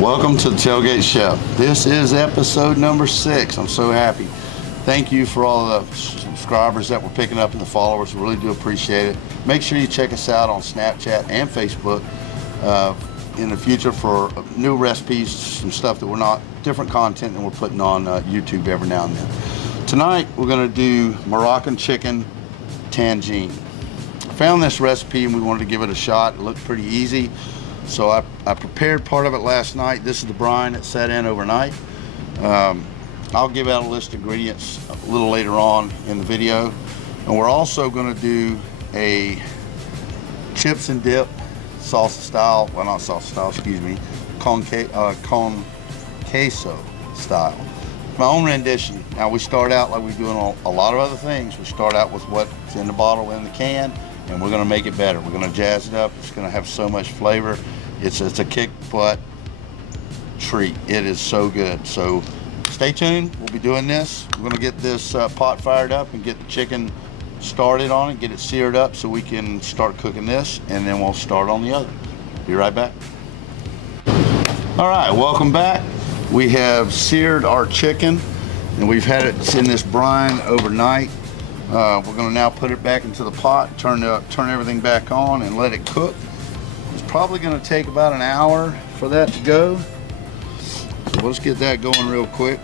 Welcome to the Tailgate Chef. This is episode number 6. I'm so happy. Thank you for all the subscribers that we're picking up and the followers. We really do appreciate it. Make sure you check us out on Snapchat and Facebook in the future for new recipes, some stuff that we're not, different content that we're putting on YouTube every now and then. Tonight we're going to do Moroccan chicken tagine. Found this recipe and we wanted to give it a shot. It looked pretty easy. So I prepared part of it last night. This is the brine that sat in overnight. I'll give out a list of ingredients a little later on in the video. And we're also going to do a chips and dip salsa style, well not salsa style, excuse me, con queso style. My own rendition. Now we start out like we do in a lot of other things. We start out with what's in the bottle, in the can, and we're going to make it better. We're going to jazz it up. It's going to have so much flavor. It's a kick butt treat. It is so good. So stay tuned. We'll be doing this. We're going to get this pot fired up and get the chicken started on it, get it seared up so we can start cooking this, and then we'll start on the other. Be right back. All right, welcome back. We have seared our chicken and we've had it in this brine overnight. We're going to now put it back into the pot, turn everything back on and let it cook. It's probably going to take about an hour for that to go. So let's get that going real quick.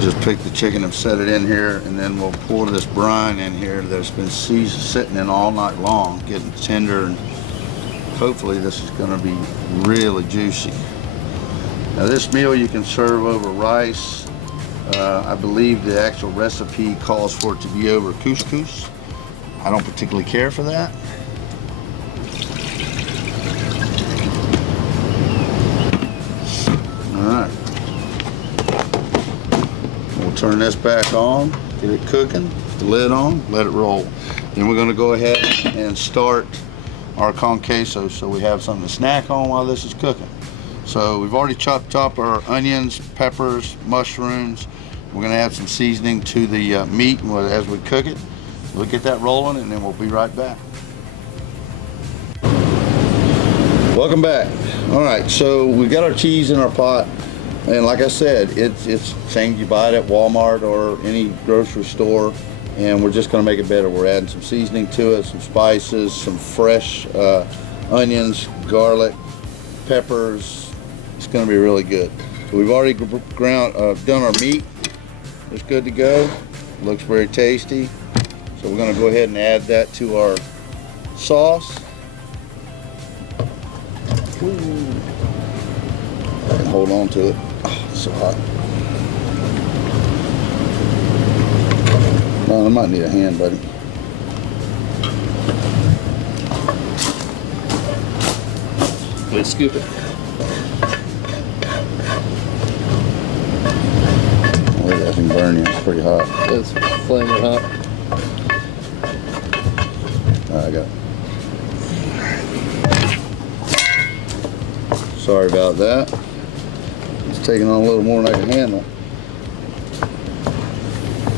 Just pick the chicken and set it in here, and then we'll pour this brine in here that's been sitting in all night long, getting tender, and hopefully this is going to be really juicy. Now this meal you can serve over rice. I believe the actual recipe calls for it to be over couscous. I don't particularly care for that. Alright. We'll turn this back on, get it cooking, the lid on, let it roll. Then we're going to go ahead and start our con queso so we have something to snack on while this is cooking. So we've already chopped up our onions, peppers, mushrooms. We're going to add some seasoning to the meat as we cook it. We'll get that rolling and then we'll be right back. Welcome back. All right, so we got our cheese in our pot. And like I said, it's same you buy it at Walmart or any grocery store, and we're just going to make it better. We're adding some seasoning to it, some spices, some fresh onions, garlic, peppers. It's going to be really good. So we've already done our meat. It's good to go. Looks very tasty. So we're going to go ahead and add that to our sauce. Ooh. I can hold on to it. Oh, it's so hot. No, I might need a hand, buddy. Let's scoop it. Oh, that can burn you. It's pretty hot. It's flaming hot. I got it. Sorry about that. It's taking on a little more than I can handle.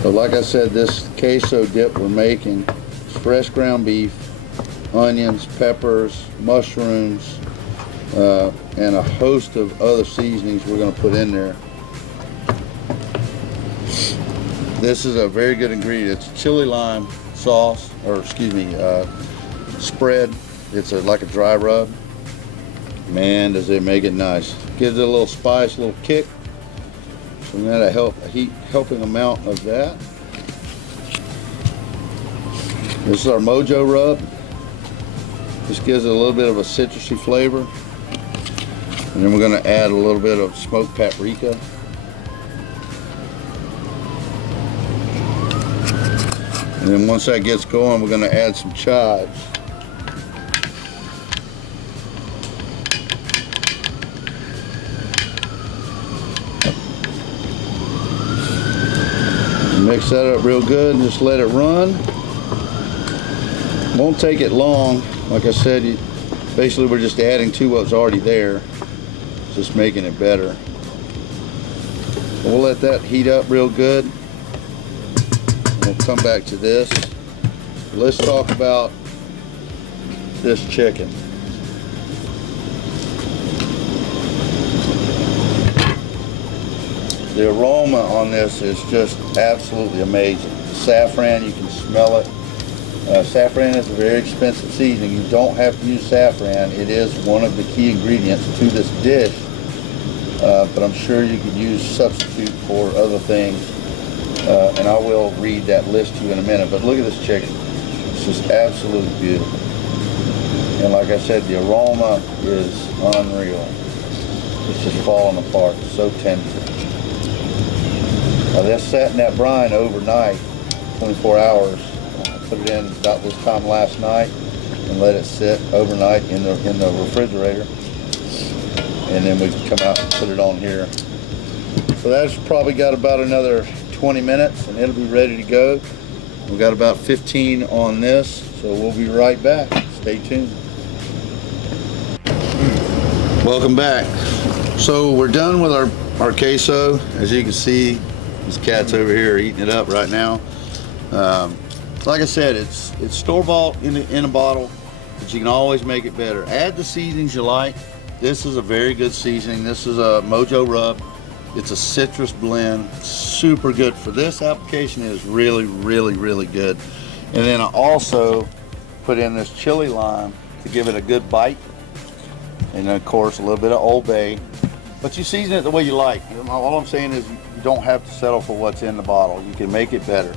But like I said, this queso dip we're making is fresh ground beef, onions, peppers, mushrooms, and a host of other seasonings we're going to put in there. This is a very good ingredient. It's chili lime sauce, or excuse me, spread. It's like a dry rub. Man, does it make it nice. Gives it a little spice, a little kick. So we got a helping amount of that. This is our mojo rub. This gives it a little bit of a citrusy flavor. And then we're going to add a little bit of smoked paprika. And then once that gets going, we're going to add some chives. Mix that up real good and just let it run. Won't take it long. Like I said, basically we're just adding to what's already there, just making it better. We'll let that heat up real good. We'll come back to this. let's talk about this chicken. The aroma on this is just absolutely amazing. The saffron, you can smell it. Saffron is a very expensive seasoning. You don't have to use saffron. It is one of the key ingredients to this dish, but I'm sure you could use substitute for other things, and I will read that list to you in a minute. But look at this chicken. It's just absolutely beautiful. And like I said, the aroma is unreal. It's just falling apart. It's so tender. Now this sat in that brine overnight, 24 hours. Put it in about this time last night and let it sit overnight in the refrigerator, and then we come out and put it on here. So that's probably got about another 20 minutes and it'll be ready to go. We've got about 15 on this, so we'll be right back. Stay tuned. Welcome back. So we're done with our queso. As you can see, these cats over here are eating it up right now. Like I said, it's store-bought in a bottle, but you can always make it better. Add the seasonings you like. This is a very good seasoning. This is a Mojo Rub. It's a citrus blend. Super good for this application. It is really, really, really good. And then I also put in this chili lime to give it a good bite. And then of course a little bit of Old Bay. But you season it the way you like. All I'm saying is you don't have to settle for what's in the bottle. You can make it better.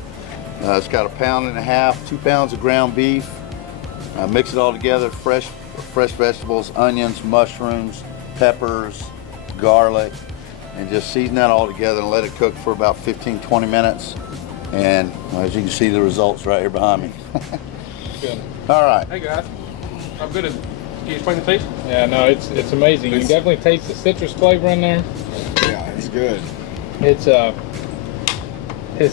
It's got 1.5 pounds, 2 pounds of ground beef. Mix it all together, fresh vegetables, onions, mushrooms, peppers, garlic, and just season that all together and let it cook for about 15-20 minutes. And as you can see, the results right here behind me. Good. All right. Hey guys, how good is it? Can you explain the taste? Yeah, no, it's amazing. You can definitely taste the citrus flavor in there. Yeah, it's good. It's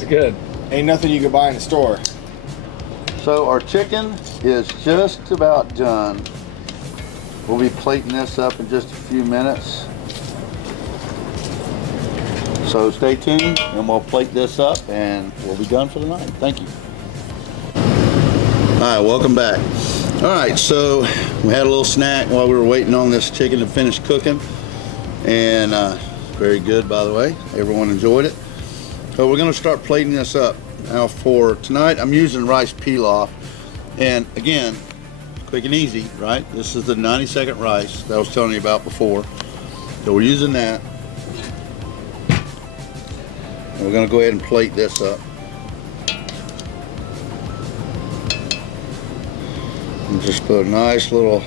good. Ain't nothing you can buy in the store. So our chicken is just about done. We'll be plating this up in just a few minutes. So stay tuned and we'll plate this up and we'll be done for the night. Thank you. All right, welcome back. All right, so we had a little snack while we were waiting on this chicken to finish cooking. And very good, by the way. Everyone enjoyed it. So we're gonna start plating this up. Now for tonight, I'm using rice pilaf. And again, quick and easy, right? This is the 90-second rice that I was telling you about before. So we're using that. And we're gonna go ahead and plate this up. And just put a nice little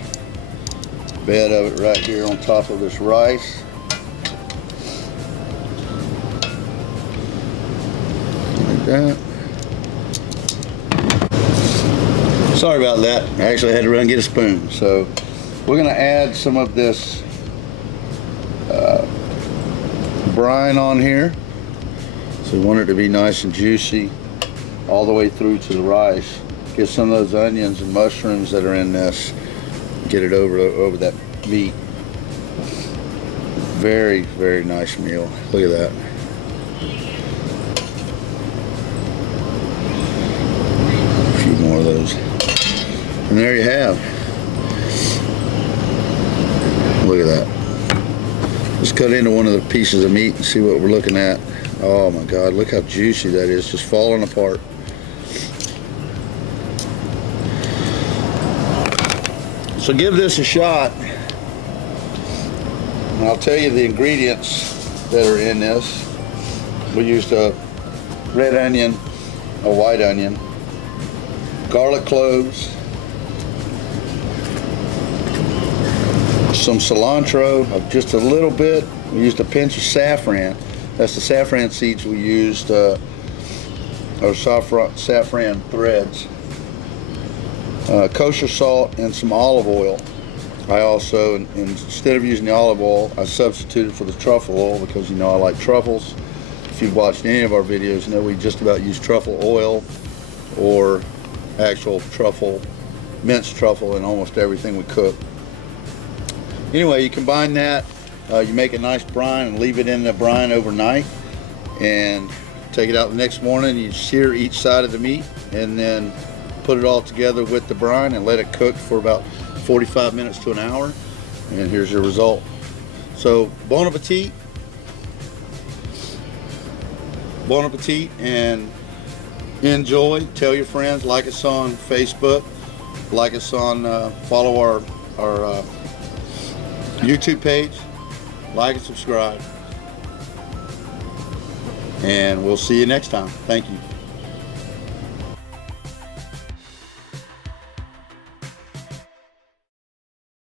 bed of it right here on top of this rice. Like that. Sorry about that. I actually had to run and get a spoon. So we're gonna add some of this brine on here. So we want it to be nice and juicy all the way through to the rice. Get some of those onions and mushrooms that are in this, get it over that meat. Very, very nice meal. Look at that. A few more of those. And there you have. Look at that. Just cut into one of the pieces of meat and see what we're looking at. Oh my God, look how juicy that is, just falling apart. So give this a shot, and I'll tell you the ingredients that are in this. We used a red onion, a white onion, garlic cloves, some cilantro, just a little bit. We used a pinch of saffron. That's the saffron seeds we used, or saffron threads. Kosher salt and some olive oil. I also, instead of using the olive oil, I substituted for the truffle oil because you know I like truffles. If you've watched any of our videos, you know we just about use truffle oil or actual truffle, minced truffle in almost everything we cook. Anyway, you combine that, you make a nice brine and leave it in the brine overnight, and take it out the next morning. You sear each side of the meat and then put it all together with the brine and let it cook for about 45 minutes to an hour. And here's your result. So bon appetit. Bon appetit, and enjoy. Tell your friends. Like us on Facebook. Like us on, follow our YouTube page. Like and subscribe. And we'll see you next time. Thank you.